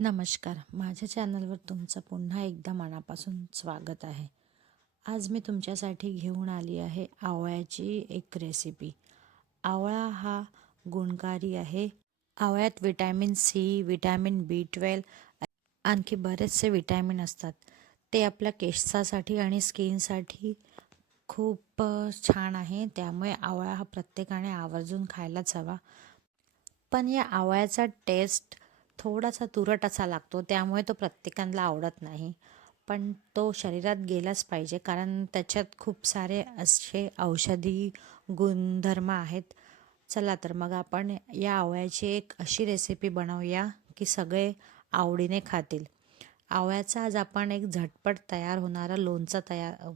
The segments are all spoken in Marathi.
नमस्कार. माझ्या चॅनलवर तुमचं पुन्हा एकदा मनापासून स्वागत आहे. आज मी तुमच्यासाठी घेऊन आली आहे आवळ्याची एक रेसिपी. आवळा हा गुणकारी आहे. आवळ्यात विटॅमिन सी, विटॅमिन B12 आणखी बरेचसे विटॅमिन असतात. ते आपल्या केसासाठी आणि स्किनसाठी खूप छान आहे. त्यामुळे आवळा हा प्रत्येकाने आवर्जून खायलाच हवा. पण या आवळ्याचा टेस्ट थोडासा तुरट असा लागतो, त्यामुळे तो प्रत्येकाला आवडत नाही. पण तो शरीरात गेलाच पाहिजे, कारण त्याच्यात खूप सारे असे औषधी गुणधर्म आहेत. चला तर मग आपण या आवळ्याची एक अशी रेसिपी बनवूया की सगळे आवडीने खातील. आवळ्याचा आज आपण एक झटपट तयार होणारं लोणचं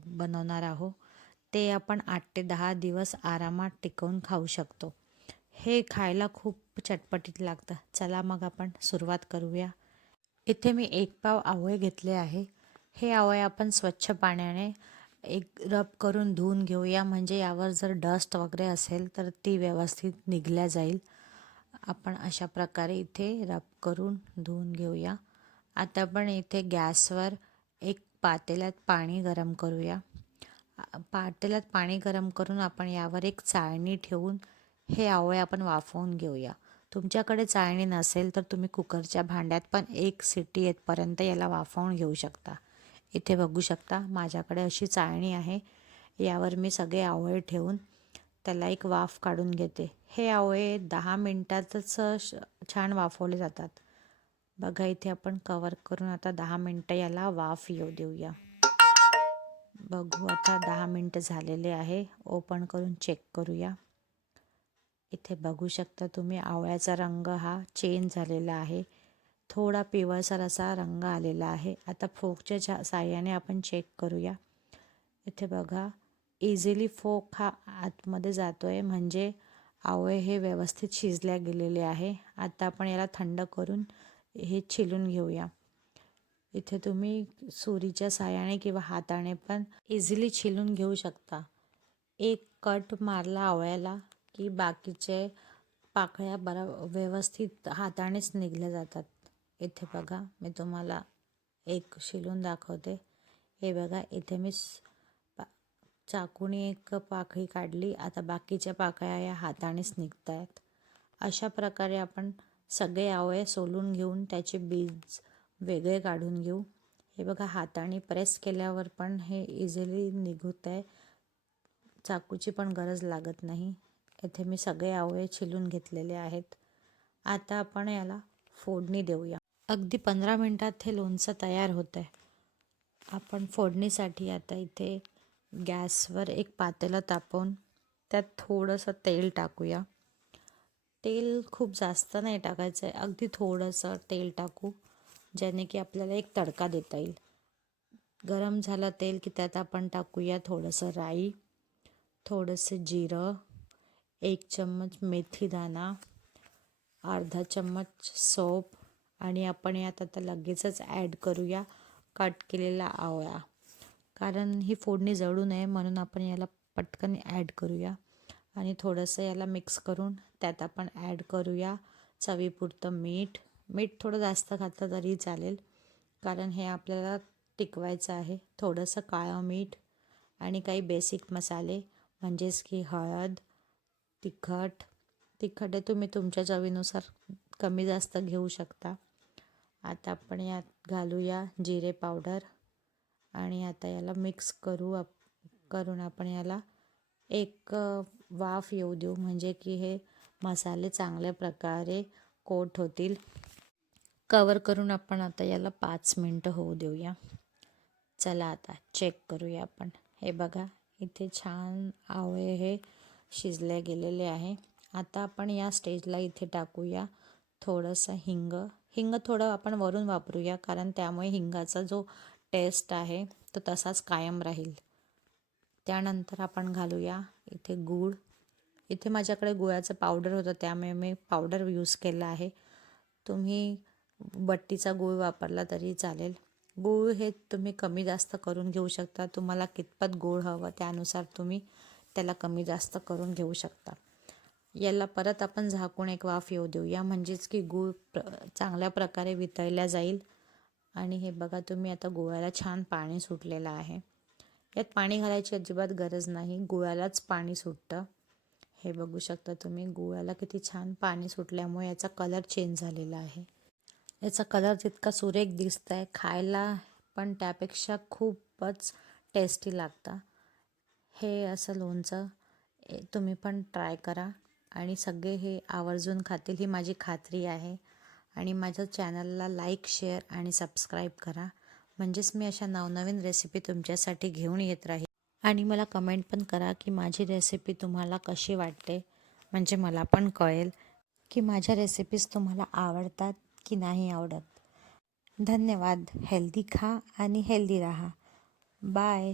बनवणार आहोत. ते आपण 8 ते 10 दिवस आरामात टिकवून खाऊ शकतो. हे खायला खूप चटपटीत लागतं. चला मग आपण सुरुवात करूया. इथे मी 1 पाव आवळे घेतले आहे. हे आवळे आपण स्वच्छ पाण्याने एक रब करून धुवून घेऊया, म्हणजे यावर जर डस्ट वगैरे असेल तर ती व्यवस्थित निघल्या जाईल. आपण अशा प्रकारे इथे रब करून धुवून घेऊया. आता आपण इथे गॅसवर एक पातेल्यात पाणी गरम करूया. पातेल्यात पाणी गरम करून आपण यावर एक चाळणी ठेवून हे आवळे आपण वाफवून घेऊया. तुमच्याकडे चाळणी नसेल तर तुम्ही कुकरच्या भांड्यात पण एक शिट्टी येतपर्यंत याला वाफवून घेऊ शकता. इथे बघू शकता माझ्याकडे अशी चाळणी आहे. यावर मी सगळे आवळे ठेवून त्याला एक वाफ काढून घेते. हे आवळे 10 मिनिटातच छान वाफवले जातात. बघा इथे आपण कवर करून आता 10 मिनिटं याला वाफ येऊ देऊया. बघू आता 10 मिनिटं झालेले आहे. ओपन करून चेक करूया. इथे बघू शकता तुम्ही आवळ्याचा रंग हा चेंज झालेला आहे. थोडा पिवळसर असा रंग आलेला आहे. आता फोकच्या साहाय्याने आपण चेक करूया. इथे बघा इझिली फोक हा आतमध्ये जातोय, म्हणजे आवळे हे व्यवस्थित शिजल्या गेलेले आहे. आता आपण याला थंड करून हे छिलून घेऊया. इथे तुम्ही सुरीच्या साहाय्याने किंवा हाताने पण इझिली छिलून घेऊ शकता. एक कट मारला आवळ्याला की बाकीचे पाकळ्या व्यवस्थित हातानेच निघल्या जातात. इथे बघा मी तुम्हाला एक शिलून दाखवते. हे बघा इथे मी चाकूने एक पाकळी काढली. आता बाकीच्या पाकळ्या या हातानेच निघत आहेत. अशा प्रकारे आपण सगळे आवळे सोलून घेऊन त्याचे बीज वेगळे काढून घेऊ. हे बघा हाताने प्रेस केल्यावर पण हे इझिली निघत आहे. चाकूची पण गरज लागत नाही. इथे मी सगळे आवळे छिलून घेतलेले आहेत. आता आपण याला फोडणी देऊया. अगदी 15 मिनिटात हे लोणचं तयार होतं आहे. आपण फोडणीसाठी आता इथे गॅसवर एक पातेलं तापवून त्यात थोडंसं तेल टाकूया. तेल खूप जास्त नाही टाकायचं आहे, अगदी थोडंसं तेल टाकू, ज्याने की आपल्याला एक तडका देता येईल. गरम झालं तेल की त्यात आपण टाकूया थोडंसं राई, थोडंसं जिरं, 1 चम्मच मेथी दाणा, अर्धा चम्मच सौंफ आणि आपण यात आता लगेचच ॲड करूया कट केलेला आवळा. कारण ही फोडणी जळू नये म्हणून आपण याला पटकन ॲड करूया आणि थोडंसं याला मिक्स करून त्यात आपण ॲड करूया चवीपुरतं मीठ. मीठ थोडं जास्त घातलं तरी चालेल, कारण हे आपल्याला टिकवायचं आहे. थोडंसं काळं मीठ आणि काही बेसिक मसाले, म्हणजेच की हळद, तिखट हे तुम्ही तुमच्या चवीनुसार कमी जास्त घेऊ शकता. आता आपण यात घालूया जिरे पावडर आणि आता याला मिक्स करून आपण याला एक वाफ येऊ देऊ, म्हणजे की हे मसाले चांगल्या प्रकारे कोट होतील. कवर करून आपण आता याला 5 मिनिटं होऊ देऊया. चला आता चेक करूया आपण. हे बघा इथे छान आवळे हे शिजले गेलेले आहे. आता आपण या स्टेजला इथे टाकूया थोडंसं हिंग थोडं आपण वरून वापरूया, कारण त्यामुळे हिंगाचा जो टेस्ट आहे तो तसाच कायम राहील. त्यानंतर आपण घालूया इथे गूळ. इथे माझ्याकडे गुळाचं पावडर होतं, त्यामुळे मी पावडर यूज केला आहे. तुम्ही बट्टीचा गूळ वापरला तरी चालेल. गूळ हे तुम्ही कमी जास्त करून घेऊ शकता. तुम्हाला कितपत गूळ हवं त्यानुसार तुम्ही त्याला कमी जास्त करून घेऊ शकता. याला परत आपण झाकून एक वाफ येऊ देऊया, म्हणजेच की गूळ चांगल्या प्रकारे वितळल्या जाईल. आणि हे बघा तुम्ही, आता गुळाला छान पाणी सुटलेलं आहे. यात पाणी घालायची अजिबात गरज नाही, गुळालाच पाणी सुटतं. हे बघू शकता तुम्ही, गुळाला किती छान पाणी सुटल्यामुळे याचा कलर चेंज झालेला आहे. याचा कलर तितका सुरेख दिसत आहे, खायला पण त्यापेक्षा खूपच टेस्टी लागतं. हे असं लोणचं तुम्ही पण ट्राय करा आणि सगळे हे आवर्जून खातील ही माझी खात्री आहे. आणि माझ्या चॅनलला लाईक, शेअर आणि सबस्क्राईब करा, म्हणजेच मी अशा नवनवीन रेसिपी तुमच्यासाठी घेऊन येत राहील. आणि मला कमेंट पण करा की माझी रेसिपी तुम्हाला कशी वाटते, म्हणजे मला पण कळेल की माझ्या रेसिपीज तुम्हाला आवडतात की नाही आवडत. धन्यवाद. हेल्दी खा आणि हेल्दी राहा. बाय.